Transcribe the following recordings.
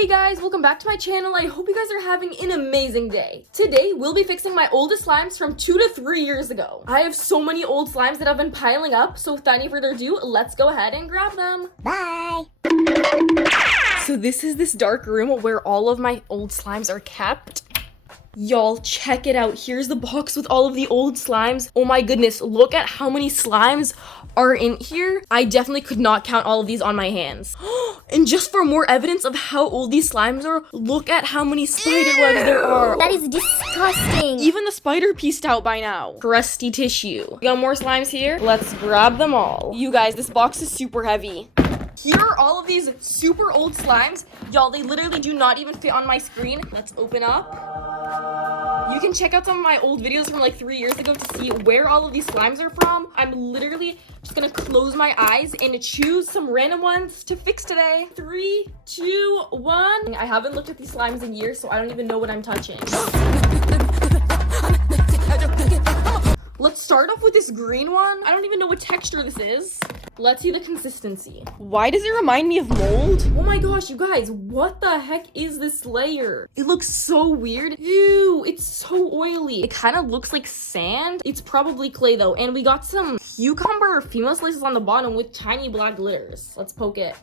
Hey guys, welcome back to my channel. I hope you guys are having an amazing day. Today, we'll be fixing my oldest slimes from 2 to 3 years ago. I have so many old slimes that have been piling up, so without any further ado, let's go ahead and grab them. Bye! So this is this dark room where all of my old slimes are kept. Y'all, check it out. Here's the box with all of the old slimes. Oh my goodness, look at how many slimes are in here. I definitely could not count all of these on my hands. And just for more evidence of how old these slimes are, look at how many spider webs there are. That is disgusting. Even the spider pieced out by now. Crusty tissue. We got more slimes here. Let's grab them all. You guys, this box is super heavy. Here are all of these super old slimes. Y'all, they literally do not even fit on my screen. Let's open up. You can check out some of my old videos from like 3 years ago to see where all of these slimes are from. I'm literally just gonna close my eyes and choose some random ones to fix today. 3, 2, 1. I haven't looked at these slimes in years, so I don't even know what I'm touching. Let's start off with this green one. I don't even know what texture this is. Let's see the consistency. Why does it remind me of mold? Oh my gosh, you guys, what the heck is this layer? It looks so weird. Ew, it's so oily. It kind of looks like sand. It's probably clay though. And we got some cucumber female slices on the bottom with tiny black glitters. Let's poke it.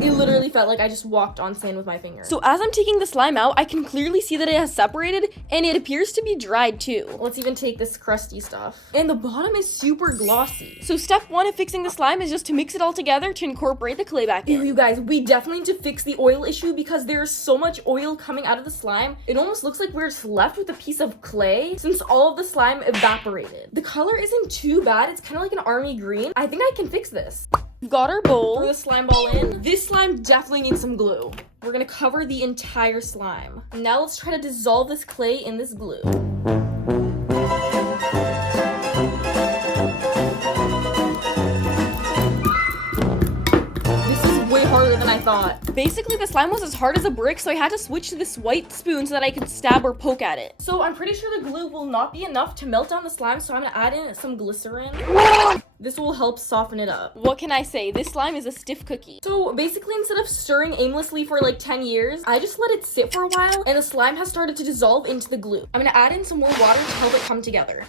It literally felt like I just walked on sand with my finger. So as I'm taking the slime out, I can clearly see that it has separated and it appears to be dried too. Let's even take this crusty stuff. And the bottom is super glossy. So step 1 of fixing the slime is just to mix it all together to incorporate the clay back in. Ew, you guys, we definitely need to fix the oil issue because there's so much oil coming out of the slime. It almost looks like we're just left with a piece of clay since all of the slime evaporated. The color isn't too bad. It's kind of like an army green. I think I can fix this. We've got our bowl. Throw the slime ball in. This slime definitely needs some glue. We're gonna cover the entire slime. Now let's try to dissolve this clay in this glue. This is way harder than I thought. Basically, the slime was as hard as a brick, so I had to switch to this white spoon so that I could stab or poke at it. So I'm pretty sure the glue will not be enough to melt down the slime, so I'm gonna add in some glycerin. This will help soften it up. What can I say? This slime is a stiff cookie. So basically, instead of stirring aimlessly for like 10 years, I just let it sit for a while and the slime has started to dissolve into the glue. I'm gonna add in some more water to help it come together.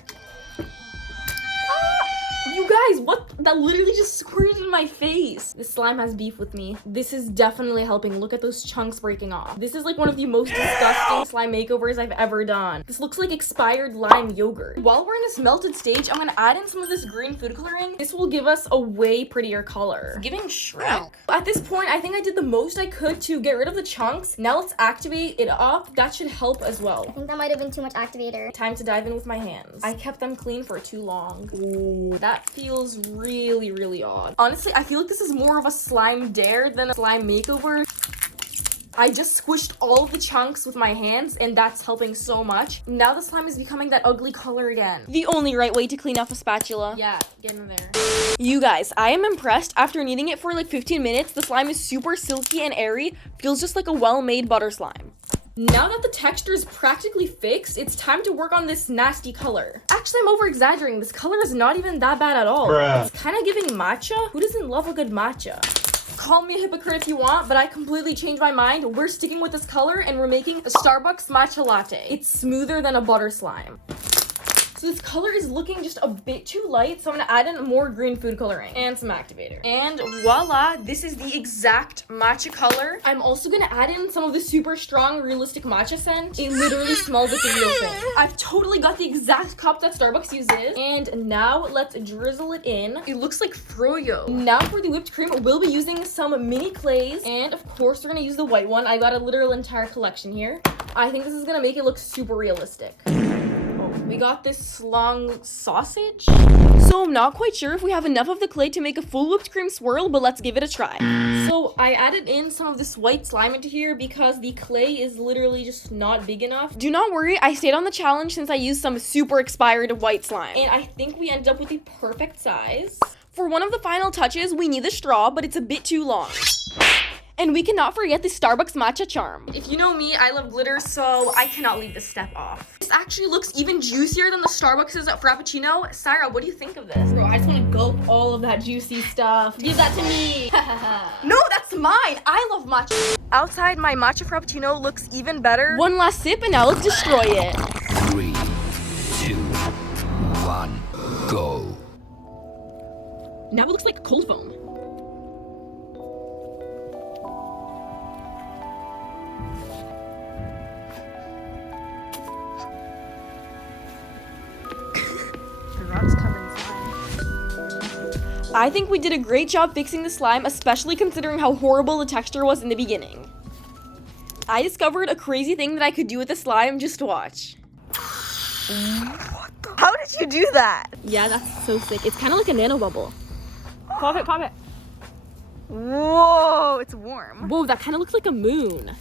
You guys, what? That literally just squirted in my face. This slime has beef with me. This is definitely helping. Look at those chunks breaking off. This is like one of the most disgusting slime makeovers I've ever done. This looks like expired lime yogurt. While we're in this melted stage, I'm gonna add in some of this green food coloring. This will give us a way prettier color. It's giving Shrek. At this point, I think I did the most I could to get rid of the chunks. Now let's activate it up. That should help as well. I think that might have been too much activator. Time to dive in with my hands. I kept them clean for too long. Ooh, that feels really, really odd. Honestly, I feel like this is more of a slime dare than a slime makeover. I just squished all of the chunks with my hands and that's helping so much. Now the slime is becoming that ugly color again. The only right way to clean off a spatula. Yeah, get in there. You guys, I am impressed. After kneading it for like 15 minutes, the slime is super silky and airy. Feels just like a well-made butter slime. Now that the texture is practically fixed, it's time to work on this nasty color. Actually, I'm over-exaggerating. This color is not even that bad at all. Bruh. It's kind of giving matcha. Who doesn't love a good matcha? Call me a hypocrite if you want, but I completely changed my mind. We're sticking with this color and we're making a Starbucks matcha latte. It's smoother than a butter slime. So this color is looking just a bit too light, so I'm gonna add in more green food coloring and some activator. And voila, this is the exact matcha color. I'm also gonna add in some of the super strong, realistic matcha scent. It literally smells like the real thing. I've totally got the exact cup that Starbucks uses. And now let's drizzle it in. It looks like froyo. Now for the whipped cream, we'll be using some mini clays. And of course, we're gonna use the white one. I got a literal entire collection here. I think this is gonna make it look super realistic. We got this long sausage. So I'm not quite sure if we have enough of the clay to make a full whipped cream swirl, but let's give it a try. So I added in some of this white slime into here because the clay is literally just not big enough. Do not worry, I stayed on the challenge since I used some super expired white slime. And I think we ended up with the perfect size. For one of the final touches, we need the straw, but it's a bit too long. And we cannot forget the Starbucks matcha charm. If you know me, I love glitter, so I cannot leave this step off. This actually looks even juicier than the Starbucks' Frappuccino. Sarah, what do you think of this? Bro, I just want to gulp all of that juicy stuff. Give that to me. No, that's mine. I love matcha. outside my matcha frappuccino looks even better. One last sip and now let's destroy it. 3, 2, 1, go. Now it looks like cold foam. I think we did a great job fixing the slime, especially considering how horrible the texture was in the beginning. I discovered a crazy thing that I could do with the slime. Just watch. How did you do that? Yeah, that's so sick. It's kind of like a nano bubble. Pop it, pop it. Whoa, it's warm. Whoa, that kind of looks like a moon.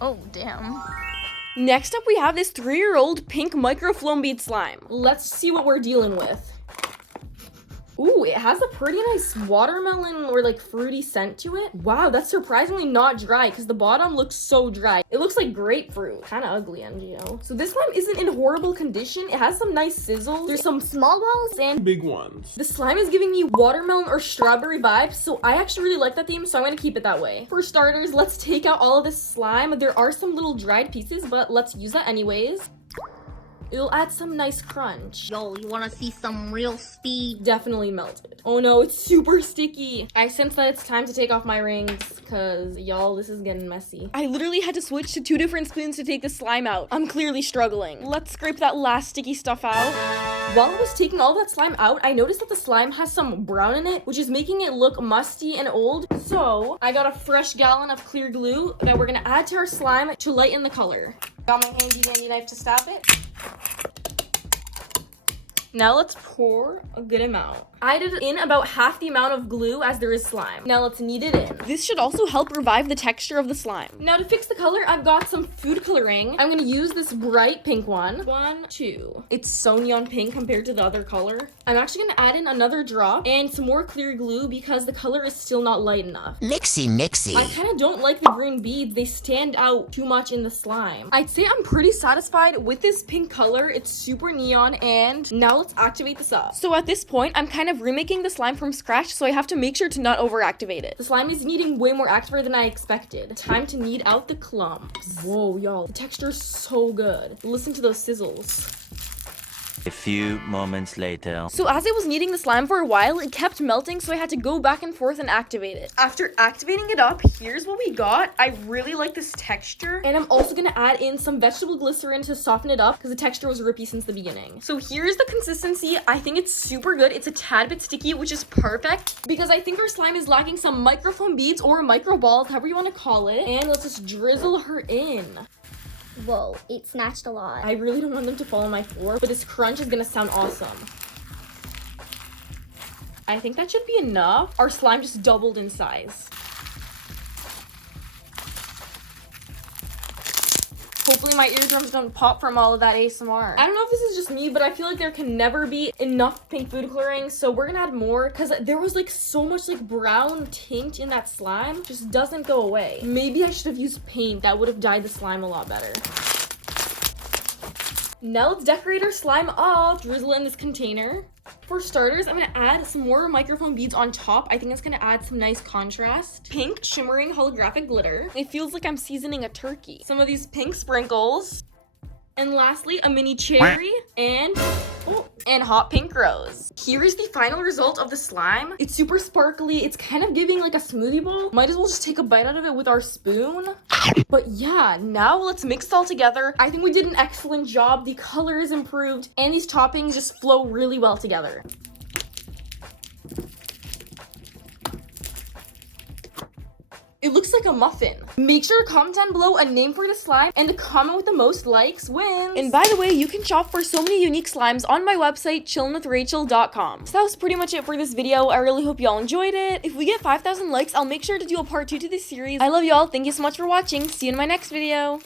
Oh, damn. Next up, we have this 3-year-old pink microflow bead slime. Let's see what we're dealing with. Ooh, it has a pretty nice watermelon or like fruity scent to it. Wow, that's surprisingly not dry because the bottom looks so dry. It looks like grapefruit. Kind of ugly, MGO. So this slime isn't in horrible condition. It has some nice sizzles. There's some small balls and big ones. The slime is giving me watermelon or strawberry vibes, so I actually really like that theme, so I'm gonna keep it that way. For starters, let's take out all of this slime. There are some little dried pieces, but let's use that anyways. It'll add some nice crunch. Yo, you wanna see some real speed? Definitely melted. Oh no, it's super sticky. I sense that it's time to take off my rings, cause y'all, this is getting messy. I literally had to switch to 2 different spoons to take the slime out. I'm clearly struggling. Let's scrape that last sticky stuff out. While I was taking all that slime out, I noticed that the slime has some brown in it, which is making it look musty and old. So I got a fresh gallon of clear glue that we're gonna add to our slime to lighten the color. Got my handy dandy knife to stab it. Now let's pour a good amount. I did in about half the amount of glue as there is slime. Now let's knead it in. This should also help revive the texture of the slime. Now to fix the color, I've got some food coloring. I'm gonna use this bright pink one. 1, 2. It's so neon pink compared to the other color. I'm actually gonna add in another drop and some more clear glue because the color is still not light enough. Mixy, mixy. I kind of don't like the green beads. They stand out too much in the slime. I'd say I'm pretty satisfied with this pink color. It's super neon, and now let's activate this up. So at this point, I'm kind of remaking the slime from scratch, so I have to make sure to not overactivate it. The slime is kneading way more activator than I expected. Time to knead out the clumps. Whoa, y'all, the texture is so good. Listen to those sizzles. A few moments later. So as I was kneading the slime for a while, it kept melting, so I had to go back and forth and activate it. After activating it up, here's what we got. I really like this texture. And I'm also gonna add in some vegetable glycerin to soften it up because the texture was rippy since the beginning. So here's the consistency. I think it's super good. It's a tad bit sticky, which is perfect because I think our slime is lacking some microfoam beads or micro balls, however you want to call it. And let's just drizzle her in. Whoa, it snatched a lot. I really don't want them to fall on my floor, but this crunch is gonna sound awesome. I think that should be enough. Our slime just doubled in size. Hopefully my eardrums don't pop from all of that ASMR. I don't know if this is just me, but I feel like there can never be enough pink food coloring, so we're gonna add more because there was like so much like brown tint in that slime. Just doesn't go away. Maybe I should have used paint. That would have dyed the slime a lot better. Now let's decorate our slime up. Drizzle in this container. For starters, I'm gonna add some more microfoam beads on top. I think it's gonna add some nice contrast. Pink shimmering holographic glitter. It feels like I'm seasoning a turkey. Some of these pink sprinkles. And lastly, a mini cherry and hot pink rose. Here is the final result of the slime. It's super sparkly. It's kind of giving like a smoothie bowl. Might as well just take a bite out of it with our spoon. But yeah, now let's mix it all together. I think we did an excellent job. The color is improved and these toppings just flow really well together. It looks like a muffin. Make sure to comment down below a name for the slime, and the comment with the most likes wins. And by the way, you can shop for so many unique slimes on my website, chillinwithrachel.com. So that was pretty much it for this video. I really hope y'all enjoyed it. If we get 5,000 likes, I'll make sure to do a part 2 to this series. I love y'all. Thank you so much for watching. See you in my next video.